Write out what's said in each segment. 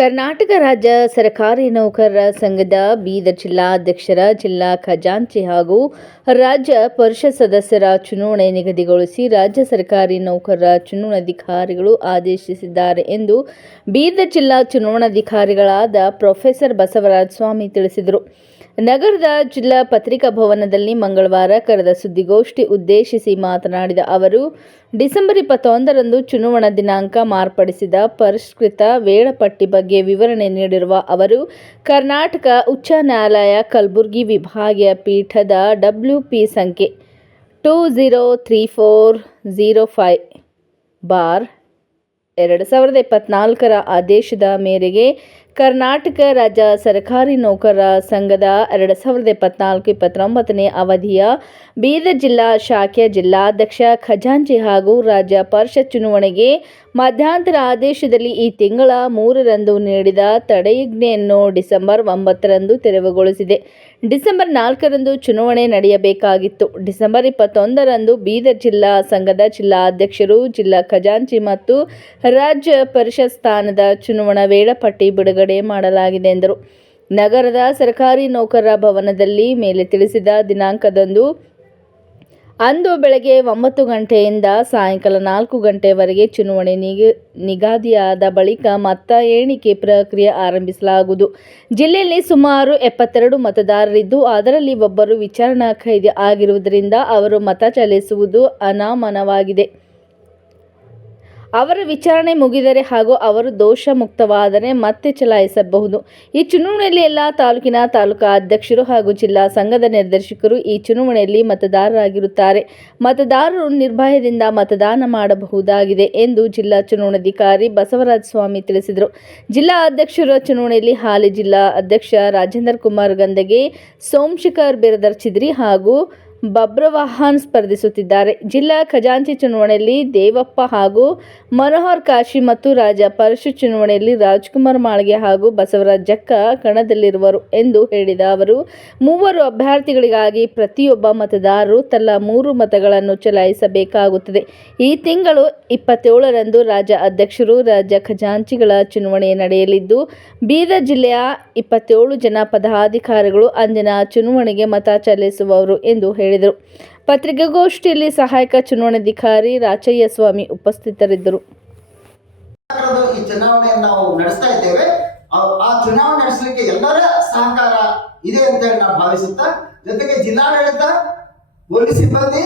ಕರ್ನಾಟಕ ರಾಜ್ಯ ಸರ್ಕಾರಿ ನೌಕರರ ಸಂಘದ ಬೀದರ್ ಜಿಲ್ಲಾಧ್ಯಕ್ಷರ ಜಿಲ್ಲಾ ಖಜಾಂಚಿ ಹಾಗೂ ರಾಜ್ಯ ಪರಿಷತ್ ಸದಸ್ಯರ ಚುನಾವಣೆ ನಿಗದಿಗೊಳಿಸಿ ರಾಜ್ಯ ಸರ್ಕಾರಿ ನೌಕರರ ಚುನಾವಣಾಧಿಕಾರಿಗಳು ಆದೇಶಿಸಿದ್ದಾರೆ ಎಂದು ಬೀದರ್ ಜಿಲ್ಲಾ ಚುನಾವಣಾಧಿಕಾರಿಗಳಾದ ಪ್ರೊಫೆಸರ್ ಬಸವರಾಜ ಸ್ವಾಮಿ ತಿಳಿಸಿದರು. ನಗರದ ಜಿಲ್ಲಾ ಪತ್ರಿಕಾ ಭವನದಲ್ಲಿ ಮಂಗಳವಾರ ಕರೆದ ಸುದ್ದಿಗೋಷ್ಠಿ ಉದ್ದೇಶಿಸಿ ಮಾತನಾಡಿದ ಅವರು, ಡಿಸೆಂಬರ್ 21ರಂದು ಚುನಾವಣಾ ದಿನಾಂಕ ಮಾರ್ಪಡಿಸಿದ ಪರಿಷ್ಕೃತ ವೇಳಾಪಟ್ಟಿ ಬಗ್ಗೆ ವಿವರಣೆ ನೀಡಿರುವ ಅವರು, ಕರ್ನಾಟಕ ಉಚ್ಚ ನ್ಯಾಯಾಲಯ ಕಲಬುರಗಿ ವಿಭಾಗೀಯ ಪೀಠದ WP ಸಂಖ್ಯೆ 2034/2024ರ ಆದೇಶದ ಮೇರೆಗೆ ಕರ್ನಾಟಕ ರಾಜ್ಯ ಸರ್ಕಾರಿ ನೌಕರರ ಸಂಘದ 2024-29ನೇ ಅವಧಿಯ ಬೀದರ್ ಜಿಲ್ಲಾ ಶಾಖೆಯ ಜಿಲ್ಲಾಧ್ಯಕ್ಷ, ಖಜಾಂಚಿ ಹಾಗೂ ರಾಜ್ಯ ಪರಿಷತ್ ಚುನಾವಣೆಗೆ ಮಧ್ಯಂತರ ಆದೇಶದಲ್ಲಿ ಈ ತಿಂಗಳ 3ರಂದು ನೀಡಿದ ತಡೆಯಾಜ್ಞೆಯನ್ನು ಡಿಸೆಂಬರ್ 9ರಂದು ತೆರವುಗೊಳಿಸಿದೆ. ಡಿಸೆಂಬರ್ 4ರಂದು ಚುನಾವಣೆ ನಡೆಯಬೇಕಾಗಿತ್ತು. ಡಿಸೆಂಬರ್ 21ರಂದು ಬೀದರ್ ಜಿಲ್ಲಾ ಸಂಘದ ಜಿಲ್ಲಾಧ್ಯಕ್ಷರು, ಜಿಲ್ಲಾ ಖಜಾಂಚಿ ಮತ್ತು ರಾಜ್ಯ ಪರಿಷತ್ ಸ್ಥಾನದ ಚುನಾವಣಾ ವೇಳಾಪಟ್ಟಿ ಬಿಡುಗಡೆ ಮಾಡಲಾಗಿದೆ ಎಂದರು. ನಗರದ ಸರ್ಕಾರಿ ನೌಕರರ ಭವನದಲ್ಲಿ ಮೇಲೆ ತಿಳಿಸಿದ ದಿನಾಂಕದಂದು ಅಂದು ಬೆಳಗ್ಗೆ 9 ಗಂಟೆಯಿಂದ ಸಾಯಂಕಾಲ 4 ಗಂಟೆಯವರೆಗೆ ಚುನಾವಣೆ ನಿಗದಿಯಾದ ಬಳಿಕ ಮತ ಎಣಿಕೆ ಪ್ರಕ್ರಿಯೆ ಆರಂಭಿಸಲಾಗುವುದು. ಜಿಲ್ಲೆಯಲ್ಲಿ ಸುಮಾರು 72 ಮತದಾರರಿದ್ದು, ಅದರಲ್ಲಿ ಒಬ್ಬರು ವಿಚಾರಣಾ ಖೈದಿ ಆಗಿರುವುದರಿಂದ ಅವರು ಮತ ಚಲಾಯಿಸುವುದು ಅನುಮಾನವಾಗಿದೆ. ಅವರ ವಿಚಾರಣೆ ಮುಗಿದರೆ ಹಾಗೂ ಅವರು ದೋಷ ಮುಕ್ತವಾದರೆ ಮತ್ತೆ ಚಲಾಯಿಸಬಹುದು. ಈ ಚುನಾವಣೆಯಲ್ಲಿ ಎಲ್ಲ ತಾಲೂಕಿನ ತಾಲೂಕಾ ಅಧ್ಯಕ್ಷರು ಹಾಗೂ ಜಿಲ್ಲಾ ಸಂಘದ ನಿರ್ದೇಶಕರು ಈ ಚುನಾವಣೆಯಲ್ಲಿ ಮತದಾರರಾಗಿರುತ್ತಾರೆ. ಮತದಾರರು ನಿರ್ಭಯದಿಂದ ಮತದಾನ ಮಾಡಬಹುದಾಗಿದೆ ಎಂದು ಜಿಲ್ಲಾ ಚುನಾವಣಾಧಿಕಾರಿ ಬಸವರಾಜ ಸ್ವಾಮಿ ತಿಳಿಸಿದರು. ಜಿಲ್ಲಾ ಅಧ್ಯಕ್ಷರ ಚುನಾವಣೆಯಲ್ಲಿ ಹಾಲಿ ಜಿಲ್ಲಾ ಅಧ್ಯಕ್ಷ ರಾಜೇಂದ್ರ ಕುಮಾರ್ ಗಂದಗೆ, ಸೋಮಶೇಖರ್ ಬಿರದರ್ ಚಿದ್ರಿ ಹಾಗೂ ಬಬ್ರವಾಹನ್ ಸ್ಪರ್ಧಿಸುತ್ತಿದ್ದಾರೆ. ಜಿಲ್ಲಾ ಖಜಾಂಚಿ ಚುನಾವಣೆಯಲ್ಲಿ ದೇವಪ್ಪ ಹಾಗೂ ಮನೋಹರ್ ಕಾಶಿ ಮತ್ತು ರಾಜ್ಯ ಪರಿಷತ್ ಚುನಾವಣೆಯಲ್ಲಿ ರಾಜ್ಕುಮಾರ್ ಮಾಳ್ಗೆ ಹಾಗೂ ಬಸವರಾಜ ಜಕ್ಕ ಕಣದಲ್ಲಿರುವರು ಎಂದು ಹೇಳಿದ ಅವರು, ಮೂವರು ಅಭ್ಯರ್ಥಿಗಳಿಗಾಗಿ ಪ್ರತಿಯೊಬ್ಬ ಮತದಾರರು ತಲಾ 3 ಮತಗಳನ್ನು ಚಲಾಯಿಸಬೇಕಾಗುತ್ತದೆ. ಈ ತಿಂಗಳು 27ರಂದು ರಾಜ್ಯ ಅಧ್ಯಕ್ಷರು, ರಾಜ್ಯ ಖಜಾಂಚಿಗಳ ಚುನಾವಣೆ ನಡೆಯಲಿದ್ದು, ಬೀದರ್ ಜಿಲ್ಲೆಯ 27 ಜನ ಪದಾಧಿಕಾರಿಗಳು ಅಂದಿನ ಚುನಾವಣೆಗೆ ಮತ ಚಲಾಯಿಸುವವರು ಎಂದು ಹೇಳಿದರು. ಪತ್ರಿಕಾಗೋಷ್ಠಿಯಲ್ಲಿ ಸಹಾಯಕ ಚುನಾವಣಾಧಿಕಾರಿ ರಾಚಯ್ಯ ಸ್ವಾಮಿ ಉಪಸ್ಥಿತರಿದ್ದರು. ಈ ಚುನಾವಣೆಯನ್ನು ನಾವು ನಡೆಸ್ತಾ ಇದ್ದೇವೆ. ಆ ಚುನಾವಣೆ ನಡೆಸಲಿಕ್ಕೆ ಎಲ್ಲರ ಸಹಕಾರ ಇದೆ ಅಂತ ಹೇಳಿ ನಾವು ಭಾವಿಸುತ್ತಾ, ಜೊತೆಗೆ ಜಿಲ್ಲಾಡಳಿತ, ಪೊಲೀಸ್ ಸಿಬ್ಬಂದಿ,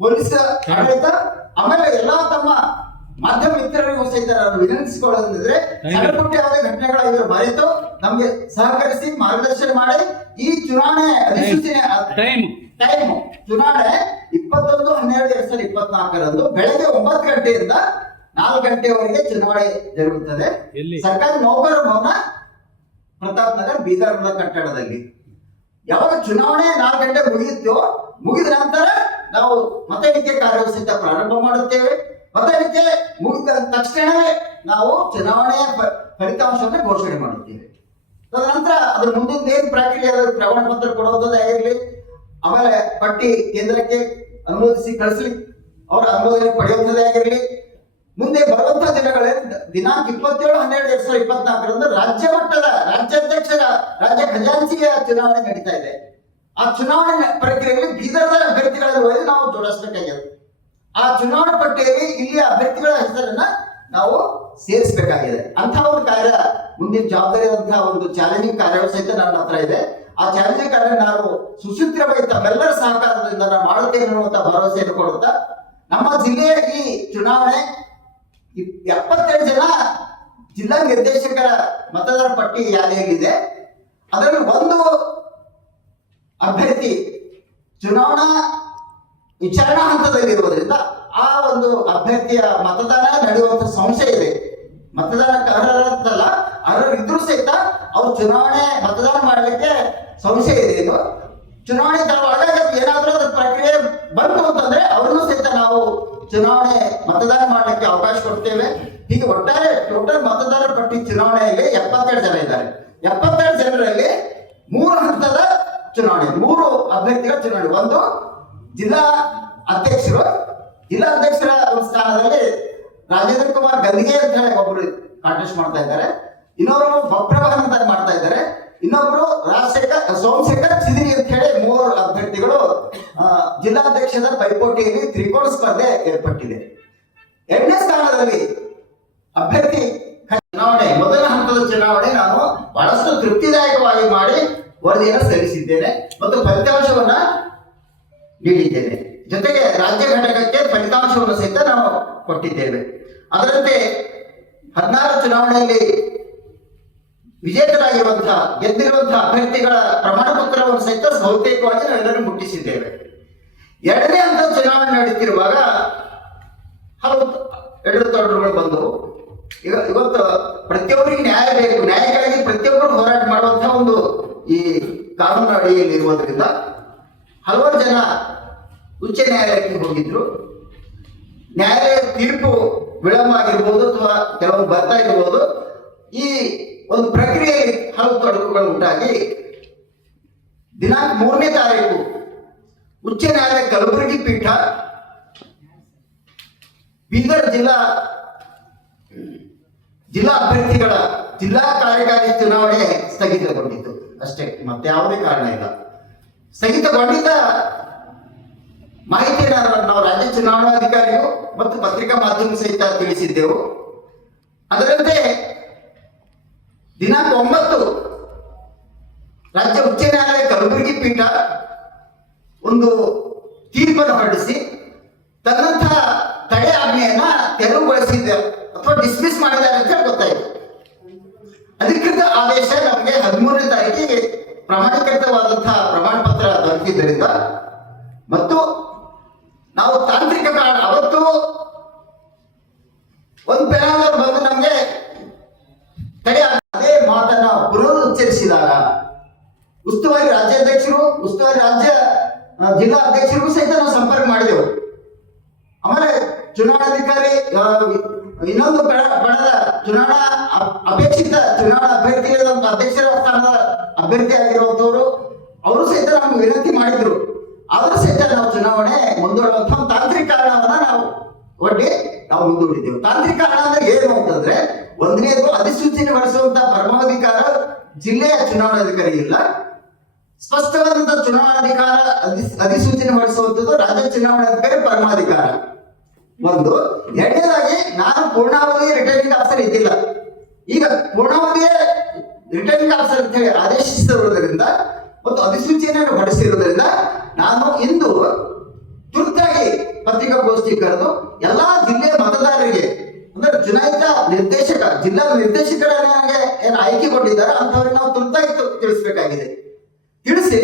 ಪೊಲೀಸ್ ಆಡಳಿತ, ಆಮೇಲೆ ಎಲ್ಲಾ ತಮ್ಮ ಮಾಧ್ಯಮ ಮಿತ್ರರಿಗೂ ಸಹಿತ ನಾನು ವಿನಂತಿಸಿಕೊಳ್ಳೋದಂದ್ರೆ, ಸಣ್ಣ ಪುಟ್ಟ ಯಾವುದೇ ಘಟನೆಗಳಾಗಿರೋ ಬರೆದು ನಮ್ಗೆ ಸಹಕರಿಸಿ ಮಾರ್ಗದರ್ಶನ ಮಾಡಿ ಈ ಚುನಾವಣೆ ಅಧಿಸೂಚನೆ ಟೈಮ್ ಚುನಾವಣೆ 21/12/2024ರಂದು ಬೆಳಗ್ಗೆ 9 ಗಂಟೆಯಿಂದ 4 ಗಂಟೆವರೆಗೆ ಚುನಾವಣೆ ಜರುಗುತ್ತದೆ. ಸರ್ಕಾರಿ ನೌಕರರ ಭವನ, ಪ್ರತಾಪ್ ನಗರ್, ಬೀದರ್ ಕಟ್ಟಡದಲ್ಲಿ. ಯಾವಾಗ ಚುನಾವಣೆ 4 ಗಂಟೆ ಮುಗಿದ ನಂತರ ನಾವು ಮತ ಎಣಿಕೆ ಕಾರ್ಯವು ಸಹಿತ ಪ್ರಾರಂಭ ಮಾಡುತ್ತೇವೆ. ಮತ ಎಣಿಕೆ ಮುಗಿದ ತಕ್ಷಣವೇ ನಾವು ಚುನಾವಣೆಯ ಫಲಿತಾಂಶವನ್ನು ಘೋಷಣೆ ಮಾಡುತ್ತೇವೆ. ತದನಂತರ ಅದ್ರ ಮುಂದಿನ ಏನ್ ಪ್ರಕ್ರಿಯೆ, ಪ್ರಮಾಣ ಪತ್ರ ಕೊಡೋದಾಗಿರ್ಲಿ, ಆಮೇಲೆ ಪಟ್ಟಿ ಕೇಂದ್ರಕ್ಕೆ ಅನುಮೋದಿಸಿ ಕಳಿಸ್ಲಿಕ್ಕೆ ಅವರ ಅನುಮೋದನೆ ಪಡೆಯುವುದೇ ಆಗಿರಲಿ, ಮುಂದೆ ಬರುವಂತಹ ದಿನಾಂಕ 27/12/2024ರಂದು ರಾಜ್ಯ ಮಟ್ಟದ ರಾಜ್ಯಾಧ್ಯಕ್ಷರ, ರಾಜ್ಯ ಖಜಾಂಚಿಯ ಚುನಾವಣೆ ನಡೀತಾ ಇದೆ. ಆ ಚುನಾವಣೆ ಪ್ರಕ್ರಿಯೆಯಲ್ಲಿ ಬೀದರ್ದ ಅಭ್ಯರ್ಥಿಗಳನ್ನು ನಾವು ಜೋಡಿಸಬೇಕಾಗಿದೆ. ಆ ಚುನಾವಣಾ ಪಟ್ಟಿಯಲ್ಲಿ ಇಲ್ಲಿಯ ಅಭ್ಯರ್ಥಿಗಳ ಹೆಸರನ್ನ ನಾವು ಸೇರಿಸಬೇಕಾಗಿದೆ. ಅಂತ ಒಂದು ಕಾರ್ಯ, ಮುಂದಿನ ಜವಾಬ್ದಾರಿಯಾದಂತಹ ಒಂದು ಚಾಲೆಂಜಿಂಗ್ ಕಾರ್ಯವೂ ಸಹಿತ ನನ್ನ ಹತ್ರ ಇದೆ. ಆ ಚಾಲೆಂಜಿಂಗ್ ಕಾರ್ಯ ನಾವು ಸುಸೂತ್ರವಾಗಿ ತಮ್ಮೆಲ್ಲರ ಸಹಕಾರದಿಂದ ನಾವು ಮಾಡುತ್ತೇವೆ ಅನ್ನುವಂಥ ಭರವಸೆಯನ್ನು ಕೊಡುತ್ತಾ, ನಮ್ಮ ಜಿಲ್ಲೆಯ ಈ ಚುನಾವಣೆ 72 ಜನ ಜಿಲ್ಲಾ ನಿರ್ದೇಶಕರ ಮತದಾರ ಪಟ್ಟಿ ಯಾದಿಯಲ್ಲಿದೆ. ಅದರಲ್ಲಿ ಒಂದು ಅಭ್ಯರ್ಥಿ ಚುನಾವಣಾ ವಿಚಾರಣಾ ಹಂತದಲ್ಲಿರುವುದರಿಂದ ಆ ಒಂದು ಅಭ್ಯರ್ಥಿಯ ಮತದಾನ ನಡೆಯುವಂತ ಸಂಶಯ ಇದೆ. ಮತದಾನ ಅರ್ಹರಲ್ಲ, ಅರ್ಹರಿದ್ರೂ ಸಹಿತ ಅವ್ರು ಚುನಾವಣೆ ಮತದಾನ ಮಾಡಲಿಕ್ಕೆ ಸಂಶಯ ಇದೆ. ಇದು ಚುನಾವಣೆ ಒಳಗೆ ಏನಾದ್ರೂ ಅದ್ರ ಪ್ರಕ್ರಿಯೆ ಬಂತು ಅಂತಂದ್ರೆ ಅವ್ರನ್ನೂ ಸಹಿತ ನಾವು ಚುನಾವಣೆ ಮತದಾನ ಮಾಡಲಿಕ್ಕೆ ಅವಕಾಶ ಕೊಡ್ತೇವೆ. ಹೀಗೆ ಒಟ್ಟಾರೆ ಟೋಟಲ್ ಮತದಾರರ ಪಟ್ಟಿ ಚುನಾವಣೆಯಲ್ಲಿ 72 ಜನ ಇದ್ದಾರೆ. 72 ಜನರಲ್ಲಿ 3 ಹಂತದ ಚುನಾವಣೆ, 3 ಅಭ್ಯರ್ಥಿಗಳ ಚುನಾವಣೆ. ಒಂದು ಜಿಲ್ಲಾ ಅಧ್ಯಕ್ಷರ ಸ್ಥಾನದಲ್ಲಿ ರಾಜೇಂದ್ರ ಕುಮಾರ್ ಗಂದಿಗೆ ಅಂತ ಹೇಳಿ ಒಬ್ಬರು ಕಾಂಟೆಸ್ಟ್ ಮಾಡ್ತಾ ಇದ್ದಾರೆ. ಇನ್ನೊಬ್ರು ಬಪ್ರಭಾನ್ ಅಂತ ಮಾಡ್ತಾ ಇದ್ದಾರೆ, ಇನ್ನೊಬ್ರು ಸೋಮಶೇಖರ್ ಚಿದಿರಿ ಅಂತ ಹೇಳಿ 3 ಅಭ್ಯರ್ಥಿಗಳು ಜಿಲ್ಲಾಧ್ಯಕ್ಷದ ಪೈಪೋಟಿಯಲ್ಲಿ ತ್ರಿಕೋನ ಸ್ಪರ್ಧೆ ಏರ್ಪಟ್ಟಿದೆ. 2ನೇ ಸ್ಥಾನದಲ್ಲಿ ಅಭ್ಯರ್ಥಿ ಚುನಾವಣೆ, ಮೊದಲ ಹಂತದ ಚುನಾವಣೆ ನಾನು ಬಹಳಷ್ಟು ತೃಪ್ತಿದಾಯಕವಾಗಿ ಮಾಡಿ ವರದಿಯನ್ನು ಸಲ್ಲಿಸಿದ್ದೇನೆ ಮತ್ತು ಫಲಿತಾಂಶವನ್ನ ನೀಡಿದ್ದೇನೆ. ಜೊತೆಗೆ ರಾಜ್ಯ ಘಟಕಕ್ಕೆ ಫಲಿತಾಂಶವನ್ನು ಸಹಿತ ನಾವು ಕೊಟ್ಟಿದ್ದೇವೆ. ಅದರಂತೆ 16 ಚುನಾವಣೆಯಲ್ಲಿ ವಿಜೇತರಾಗಿರುವಂತಹ ಗೆದ್ದಿರುವಂತಹ ಅಭ್ಯರ್ಥಿಗಳ ಪ್ರಮಾಣ ಪತ್ರವನ್ನು ಸಹಿತ ಬಹುತೇಕವಾಗಿ ನಾವೆಲ್ಲರೂ ಮುಟ್ಟಿಸಿದ್ದೇವೆ. 2ನೇ ಹಂತದ ಚುನಾವಣೆ ನಡೆಯುತ್ತಿರುವಾಗ ಹಲವು ಎಡರುತೊಡರುಗಳು ಬಂದವು. ಇವತ್ತು ಪ್ರತಿಯೊಬ್ಬರಿಗೆ ನ್ಯಾಯ ಬೇಕು, ನ್ಯಾಯಕ್ಕಾಗಿ ಪ್ರತಿಯೊಬ್ಬರು ಹೋರಾಟ ಮಾಡುವಂತಹ ಒಂದು ಈ ಕಾನೂನು ಅಡಿಯಲ್ಲಿ ಇರುವುದರಿಂದ ಹಲವಾರು ಜನ ಉಚ್ಚ ನ್ಯಾಯಾಲಯಕ್ಕೆ ಹೋಗಿದ್ರು. ನ್ಯಾಯಾಲಯ ತೀರ್ಪು ವಿಳಂಬ ಆಗಿರ್ಬೋದು ಅಥವಾ ಕೆಲವು ಬರ್ತಾ ಇರ್ಬೋದು. ಈ ಒಂದು ಪ್ರಕ್ರಿಯೆಯಲ್ಲಿ ಹಲವು ತೊಡಕುಗಳು ಉಂಟಾಗಿ ದಿನಾಂಕ 3ನೇ ತಾರೀಕು ಉಚ್ಚ ನ್ಯಾಯಾಲಯ ಕಲಬುರಗಿ ಪೀಠ ಬೀದರ್ ಜಿಲ್ಲಾ ಅಭ್ಯರ್ಥಿಗಳ ಜಿಲ್ಲಾ ಕಾರ್ಯಕಾರಿ ಚುನಾವಣೆ ಸ್ಥಗಿತಗೊಂಡಿತ್ತು ಅಷ್ಟೇ, ಮತ್ತೆ ಯಾವುದೇ ಕಾರಣ ಇಲ್ಲ. ಸ್ಥಗಿತಗೊಂಡಿದ್ದ ಮಾಹಿತಿಯನ್ನು ನಾವು ರಾಜ್ಯ ಚುನಾವಣಾಧಿಕಾರಿಯು ಮತ್ತು ಪತ್ರಿಕಾ ಮಾಧ್ಯಮ ಸಹಿತ ತಿಳಿಸಿದ್ದೆವು. ಅದರಂತೆ ದಿನಾಂಕ 9 ರಾಜ್ಯ ಉಚ್ಚ ನ್ಯಾಯಾಲಯ ಕಲಬುರಗಿ ಪೀಠ ಒಂದು ತೀರ್ಪನ್ನು ಹೊರಡಿಸಿ ತನ್ನಂತಹ ತಡೆ ಆಜ್ಞೆಯನ್ನ ತೆರವುಗೊಳಿಸಿದ ಅಥವಾ ಡಿಸ್ಮಿಸ್ ಮಾಡಿದ್ದಾರೆ ಅಂತ ಗೊತ್ತಾಯಿತು. ಅಧಿಕೃತ ಆದೇಶ ನಮಗೆ 13ನೇ ತಾರೀಕಿಗೆ ಪ್ರಮಾಣೀಕೃತವಾದಂತಹ ಪ್ರಮಾಣ ಪತ್ರ ದೊರಕಿದ್ದರಿಂದ ಮತ್ತು ನಾವು ತಾಂತ್ರಿಕ ಕಾರಣ ಅವತ್ತು ಒಂದು ಪೆನಾಲ್ ಬಂದು ನಮಗೆ ತಡೆ ಅದೇ ಮಾತನ್ನ ಪುನರುಚ್ಚರಿಸಿದಾಗ ಉಸ್ತುವಾರಿ ರಾಜ್ಯಾಧ್ಯಕ್ಷರು, ಉಸ್ತುವಾರಿ ರಾಜ್ಯ ಜಿಲ್ಲಾ ಅಧ್ಯಕ್ಷರಿಗೂ ಸಹಿತ ನಾವು ಸಂಪರ್ಕ ಮಾಡಿದೆವು. ಆಮೇಲೆ ಚುನಾವಣಾಧಿಕಾರಿ ಇನ್ನೊಂದು ಬಣದ ಚುನಾವಣಾ ಅಪೇಕ್ಷಿತ ಚುನಾವಣಾ ಅಭ್ಯರ್ಥಿ ಅಧ್ಯಕ್ಷರ ಸ್ಥಾನದ ಅಭ್ಯರ್ಥಿ ಆಗಿರುವಂತವರು ಅವರು ಸಹಿತ ನಮ್ಗೆ ವಿನಂತಿ ಮಾಡಿದ್ರು. ಆದ್ರೂ ಸಹಿತ ನಾವು ಚುನಾವಣೆ ಮುಂದೂಡುವಂತಹ ತಾಂತ್ರಿಕ ಕಾರಣವನ್ನ ನಾವು ಮುಂದೂಡಿದ್ದೇವೆ. ತಾಂತ್ರಿಕ ಕಾರಣ ಅಂದ್ರೆ ಏನು ಅಂತಂದ್ರೆ, ಒಂದನೇದು ಅಧಿಸೂಚನೆ ಹೊರಡಿಸುವಂತಹ ಪರಮಾಧಿಕಾರ ಜಿಲ್ಲೆಯ ಚುನಾವಣಾಧಿಕಾರಿ ಇಲ್ಲ. ಸ್ಪಷ್ಟವಾದಂತಹ ಚುನಾವಣಾಧಿಕಾರ ಅಧಿಸೂಚನೆ ಹೊರಡಿಸುವಂತದ್ದು ರಾಜ್ಯ ಚುನಾವಣಾಧಿಕಾರಿ ಪರಮಾಧಿಕಾರ ಒಂದು. ಎರಡನೇದಾಗಿ ನಾನು ಪೂರ್ಣಾವಧಿ ರಿಟರ್ನಿಂಗ್ ಆಫೀಸರ್ ಇದ್ದಿಲ್ಲ. ಈಗ ಪೂರ್ಣಾವಧಿಯ ರಿಟರ್ನಿಂಗ್ ಆಫೀಸರ್ ಅಂತ ಹೇಳಿ ಆದೇಶಿಸಿರುವುದರಿಂದ ಮತ್ತು ಅಧಿಸೂಚನೆಯನ್ನು ಹೊರಡಿಸಿರುವುದರಿಂದ ನಾನು ಇಂದು ತುರ್ತಾಗಿ ಪತ್ರಿಕಾಗೋಷ್ಠಿ ಕರೆದು ಎಲ್ಲಾ ಜಿಲ್ಲೆಯ ಮತದಾರರಿಗೆ ಅಂದ್ರೆ ಚುನಾಯಿತ ನಿರ್ದೇಶಕ ಜಿಲ್ಲಾ ನಿರ್ದೇಶಕರನ್ನ ಏನು ಆಯ್ಕೆಗೊಂಡಿದ್ದಾರೆ ಅಂತವ್ರಿಗೆ ನಾವು ತುರ್ತಾಗಿ ತಿಳಿಸಬೇಕಾಗಿದೆ. ತಿಳಿಸಿ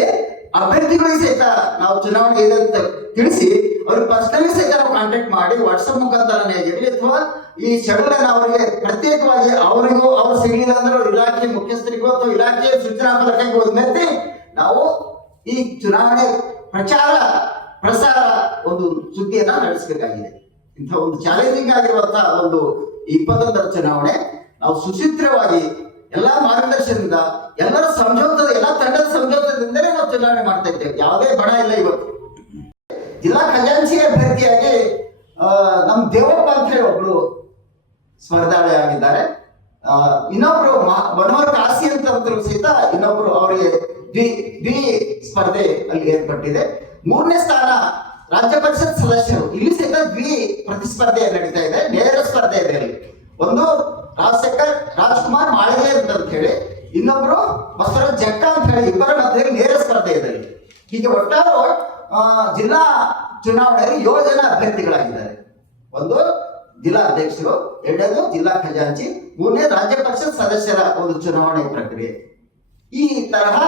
ಅಭ್ಯರ್ಥಿಗಳಿಗೆ ಸಹಿತ ನಾವು ಚುನಾವಣೆ ಇದೆ ಅಂತ ತಿಳಿಸಿ ಅವ್ರಿಗೆ ಪರ್ಸನಲಿ ಸಹಿತ ನಾವು ಕಾಂಟ್ಯಾಕ್ಟ್ ಮಾಡಿ ವಾಟ್ಸಪ್ ಮುಖಾಂತರನೇ ಆಗಿರಲಿ ಅಥವಾ ಈ ಶೆಡ್ಯೂಲ್ ಅನ್ನು ಅವರಿಗೆ ಪ್ರತ್ಯೇಕವಾಗಿ ಅವರಿಗೂ ಅವ್ರು ಸಿಗಲಿಲ್ಲ ಅಂದ್ರೆ ಇಲಾಖೆ ಮುಖ್ಯಸ್ಥರಿಗೂ ಅಥವಾ ಇಲಾಖೆ ಸೂಚನಾ ಫಲಕಕ್ಕೆ ಹೋದ್ಮೇಲೆ ನಾವು ಈ ಚುನಾವಣೆ ಪ್ರಸಾರ ಒಂದು ಸುದ್ದಿಯನ್ನ ನಡೆಸಬೇಕಾಗಿದೆ. ಇಂಥ ಒಂದು ಚಾಲೆಂಜಿಂಗ್ ಆಗಿರುವಂತಹ ಒಂದು 21ರ ಚುನಾವಣೆ ನಾವು ಸುಸೂತ್ರವಾಗಿ ಎಲ್ಲಾ ಮಾರ್ಗದರ್ಶನದಿಂದ ಎಲ್ಲರ ಎಲ್ಲ ತಂಡದ ಸಮझौತೆದಿಂದಲೇ ನಾವು ಚುನಾವಣೆ ಮಾಡ್ತಾ ಇದ್ದೇವೆ. ಯಾವುದೇ ಬಣ ಇಲ್ಲ. ಇವತ್ತು ಜಿಲ್ಲಾ ಖಜಾಂಚಿ ಅಭ್ಯರ್ಥಿಯಾಗಿ ನಮ್ ದೇವಪ್ಪ ಅಂತ ಹೇಳಿ ಒಬ್ರು ಸ್ಪರ್ಧಾಳಿ ಆಗಿದ್ದಾರೆ. ಇನ್ನೊಬ್ರು ಮನೋಹರ್ ಕಾಸಿ ಅಂತ ಸಹಿತ ಇನ್ನೊಬ್ರು ಅವರಿಗೆ ದ್ವಿ ಸ್ಪರ್ಧೆ ಅಲ್ಲಿ ಏರ್ಪಟ್ಟಿದೆ. 3ನೇ ಸ್ಥಾನ ರಾಜ್ಯ ಪರಿಷತ್ ಸದಸ್ಯರು, ಇಲ್ಲಿ ಸಹಿತ ದ್ವಿ ಪ್ರತಿಸ್ಪರ್ಧೆ ನಡೀತಾ ಇದೆ. ನೇರ ಸ್ಪರ್ಧೆ ಇದೆ ಅಲ್ಲಿ. ಒಂದು ರಾಜ್ಕುಮಾರ್ ಮಾಳಿಗೆ ಅಂತ ಹೇಳಿ, ಇನ್ನೊಬ್ರು ಬಸವರಾಜ್ ಜಕ್ಕ ಅಂತ ಹೇಳಿ, ಇಬ್ಬರ ಮಧ್ಯೆ ನೇರ ಸ್ಪರ್ಧೆ ಇದೆ. ಹೀಗೆ ಒಟ್ಟಾರು ಜಿಲ್ಲಾ ಚುನಾವಣೆಯಲ್ಲಿ 7 ಜನ ಅಭ್ಯರ್ಥಿಗಳಾಗಿದ್ದಾರೆ. ಒಂದು ಜಿಲ್ಲಾ ಅಧ್ಯಕ್ಷರು, 2ನೇದು ಜಿಲ್ಲಾ ಖಜಾಂಚಿ, 3ನೇ ರಾಜ್ಯ ಪರಿಷತ್ ಸದಸ್ಯರ ಒಂದು ಚುನಾವಣೆ ಪ್ರಕ್ರಿಯೆ. ಈ ತರಹ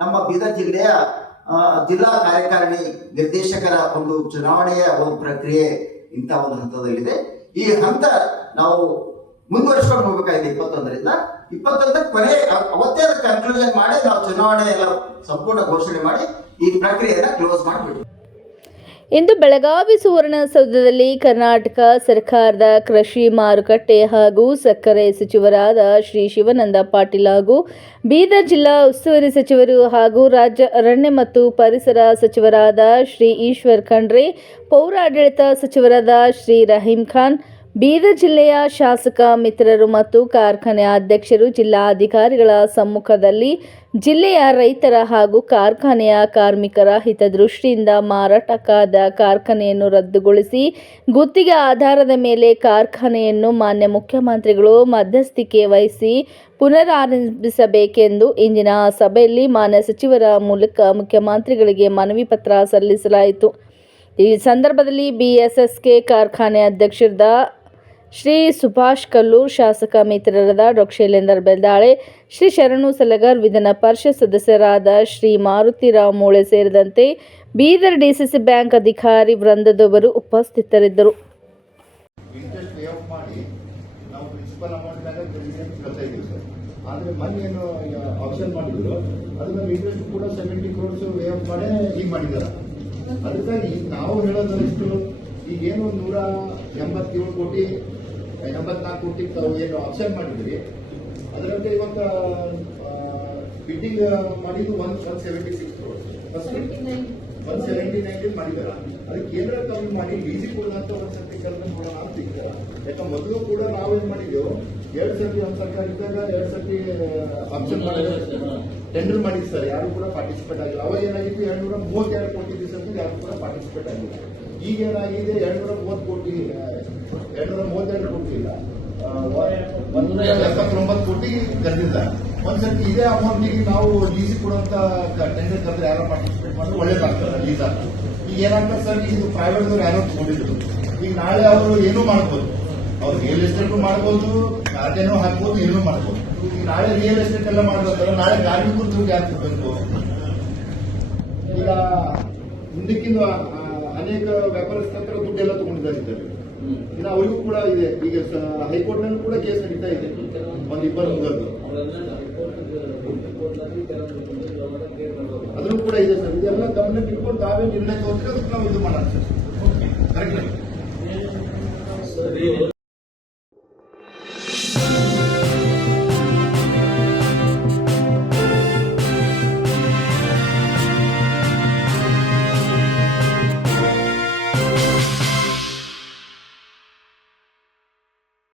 ನಮ್ಮ ಬೀದರ್ ಜಿಲ್ಲೆಯ ಜಿಲ್ಲಾ ಕಾರ್ಯಕಾರಿಣಿ ನಿರ್ದೇಶಕರ ಒಂದು ಚುನಾವಣೆಯ ಒಂದು ಪ್ರಕ್ರಿಯೆ ಇಂಥ ಒಂದು ಹಂತದಲ್ಲಿದೆ. ಈ ಹಂತ ನಾವು ಮುಂದುವರಿಸ್ಕೊಂಡು ಹೋಗಬೇಕಾಗಿದೆ. 21ರಿಂದ 21 ಕೊನೆ ಅವತ್ತೇ ಕನ್ಕ್ಲೂಷನ್ ಮಾಡಿ ನಾವು ಚುನಾವಣೆ ಎಲ್ಲ ಸಂಪೂರ್ಣ ಘೋಷಣೆ ಮಾಡಿ ಈ ಪ್ರಕ್ರಿಯೆಯನ್ನ ಕ್ಲೋಸ್ ಮಾಡಿಬಿಟ್ಟು. ಇಂದು ಬೆಳಗಾವಿ ಸುವರ್ಣಸೌಧದಲ್ಲಿ ಕರ್ನಾಟಕ ಸರ್ಕಾರದ ಕೃಷಿ ಮಾರುಕಟ್ಟೆ ಹಾಗೂ ಸಕ್ಕರೆ ಸಚಿವರಾದ ಶ್ರೀ ಶಿವಾನಂದ ಪಾಟೀಲ್ ಹಾಗೂ ಬೀದರ್ ಜಿಲ್ಲಾ ಉಸ್ತುವಾರಿ ಸಚಿವರು ಹಾಗೂ ರಾಜ್ಯ ಅರಣ್ಯ ಮತ್ತು ಪರಿಸರ ಸಚಿವರಾದ ಶ್ರೀ ಈಶ್ವರ್ ಖಂಡ್ರೆ, ಪೌರಾಡಳಿತ ಸಚಿವರಾದ ಶ್ರೀ ರಹೀಂ ಖಾನ್, ಬೀದರ್ ಜಿಲ್ಲೆಯ ಶಾಸಕ ಮಿತ್ರರು ಮತ್ತು ಕಾರ್ಖಾನೆ ಅಧ್ಯಕ್ಷರು ಜಿಲ್ಲಾಧಿಕಾರಿಗಳ ಸಮ್ಮುಖದಲ್ಲಿ ಜಿಲ್ಲೆಯ ರೈತರ ಹಾಗೂ ಕಾರ್ಖಾನೆಯ ಕಾರ್ಮಿಕರ ಹಿತದೃಷ್ಟಿಯಿಂದ ಮಾರಾಟಕ್ಕಾದ ಕಾರ್ಖಾನೆಯನ್ನು ರದ್ದುಗೊಳಿಸಿ ಗುತ್ತಿಗೆ ಆಧಾರದ ಮೇಲೆ ಕಾರ್ಖಾನೆಯನ್ನು ಮಾನ್ಯ ಮುಖ್ಯಮಂತ್ರಿಗಳು ಮಧ್ಯಸ್ಥಿಕೆ ವಹಿಸಿ ಪುನರಾರಂಭಿಸಬೇಕೆಂದು ಇಂದಿನ ಸಭೆಯಲ್ಲಿ ಮಾನ್ಯ ಸಚಿವರ ಮೂಲಕ ಮುಖ್ಯಮಂತ್ರಿಗಳಿಗೆ ಮನವಿ ಪತ್ರ ಸಲ್ಲಿಸಲಾಯಿತು. ಈ ಸಂದರ್ಭದಲ್ಲಿ ಬಿಎಸ್ಎಸ್ಕೆ ಕಾರ್ಖಾನೆ ಅಧ್ಯಕ್ಷರಾದ ಶ್ರೀ ಸುಭಾಷ್ ಕಲ್ಲೂರ್, ಶಾಸಕ ಮಿತ್ರರಾದ ಡಾ. ಶೈಲೇಂದ್ರ ಬೆಲ್ದಾಳೆ, ಶ್ರೀ ಶರಣು ಸಲಗರ್, ವಿಧಾನ ಪರಿಷತ್ ಸದಸ್ಯರಾದ ಶ್ರೀ ಮಾರುತಿರಾವ್ ಮೂಳೆ ಸೇರಿದಂತೆ ಬೀದರ್ ಡಿಸಿಸಿ ಬ್ಯಾಂಕ್ ಅಧಿಕಾರಿ ವೃಂದದವರು ಉಪಸ್ಥಿತರಿದ್ದರು. ಆದರೆ ಮೊನ್ನೆ ಏನು ಆಪ್ಷನ್ ಮಾಡಿದ್ರು ಅದನ್ನ ಇಂಟ್ರೆಸ್ಟ್ ಕೂಡ 70 crores ವೇ ಆಫ್ ಮಾಡಿ ಈಗ ಮಾಡಿದ್ದಾರೆ. ಅದಕ್ಕಾಗಿ ನಾವು ಹೇಳೋದಷ್ಟು ಈಗೇನು 187 ಕೋಟಿ 84 ಕೋಟಿ ತಾವು ಏನು ಆಪ್ಷನ್ ಮಾಡಿದ್ರಿ ಅದರಲ್ಲಿ ಇವಾಗ ಬಿಡ್ಡಿಂಗ್ ಮಾಡಿದ್ದು 176 crores 179 ಮಾಡಿದಾರ. ಅದಕ್ಕೆ ಕೇಂದ್ರ ಕಮ್ಮಿ ಮಾಡಿ ಲೀಸಿಗೆ ಕೊಡದಂತ ಒಂದ್ಸತಿ ಕೆಲಸ ಮಾಡೋಣ ಅಂತ ಇದ್ದಾರೆ. ಯಾಕಂದ್ರೆ ಮೊದಲು ಕೂಡ ನಾವೇನ್ ಮಾಡಿದ್ದೆವು 2 ಸರ್ತಿ ನಮ್ಮ ಸರ್ಕಾರ ಇದ್ದಾಗ 2 ಸರ್ತಿ ಆಪ್ಷನ್ ಮಾಡಿದ್ರೆ ಟೆಂಡರ್ ಮಾಡಿದ್ದು ಸರ್, ಯಾರು ಕೂಡ ಪಾರ್ಟಿಸಿಪೇಟ್ ಆಗಿಲ್ಲ. ಅವಾಗ ಏನಾಗಿತ್ತು 232 ಕೋಟಿ ದಿವಸಕ್ಕೆ ಯಾರು ಕೂಡ ಪಾರ್ಟಿಸಿಪೇಟ್ ಆಗಿಲ್ಲ. ಈಗ ಏನಾಗಿದೆ 230 ಕೋಟಿ 232 ಕೋಟಿ ಇಲ್ಲ 179 ಕೋಟಿ ಕರೆದಿದ್ದಾರೆ. ಒಂದ್ಸತಿ ಇದೇ ಅಮೌಂಟಿಗೆ ನಾವು ಲೀಸಿಗೆ ಕೊಡುವಂತ ಟೆಂಡರ್ ಕರೆದ್ರೆ ಯಾರೋ ಪಾರ್ಟಿಸಿಪೇಟ್ ಮಾಡಿದ್ರೆ ಒಳ್ಳೇದಾಗ್ತದೆ. ಲೀಸ್ ಆಗ್ತದೆ. ಈಗ ಏನಾಗ್ತದೆ ಸರ್, ಈಗ ಪ್ರೈವೇಟ್ದವ್ರು ಯಾರೋ ತಗೊಂಡಿದ್ರು, ಈಗ ನಾಳೆ ಅವರು ಏನೂ ಮಾಡ್ಬೋದು, ಅವ್ರು ರಿಯಲ್ ಎಸ್ಟೇಟ್ ಮಾಡ್ಬೋದು, ಖಾತೆನೂ ಹಾಕ್ಬೋದು, ಏನೂ ಮಾಡ್ಬೋದು. ಈಗ ನಾಳೆ ರಿಯಲ್ ಎಸ್ಟೇಟ್ ಎಲ್ಲ ಮಾಡ್ತಾರೆ, ನಾಳೆ ಕಾರ್ಮಿಕರು ದುಡ್ಡು ಯಾರು ಕೊಡಬೇಕು? ಈಗ ಹಿಂದಕ್ಕಿಂತ ಅನೇಕ ವ್ಯಾಪಾರಸ್ಥರ ದುಡ್ಡೆಲ್ಲ ತಗೊಂಡಿದ್ದಾರೆ. ಇನ್ನು ಅವರಿಗೂ ಕೂಡ ಇದೆ. ಈಗ ಹೈಕೋರ್ಟ್ ನಲ್ಲಿ ಕೂಡ ಕೇಸ್ ನಡೀತಾ ಇದೆ, ಒಂದಿಬ್ಬರು ಮುಂಗದ್ದು ಅದನ್ನು ಕೂಡ ಇದೆ ಸರ್. ಇದೆಲ್ಲ ಗಮನಕ್ಕೆ ಇಟ್ಕೊಂಡು ತಾವೇ ನಿರ್ಣಯ ತಗೊಂಡ್ರೆ ಅದಕ್ಕೆ ನಾವು ಇದು ಮಾಡೋಣ ಸರ್. ಕರೆಕ್ಟ್.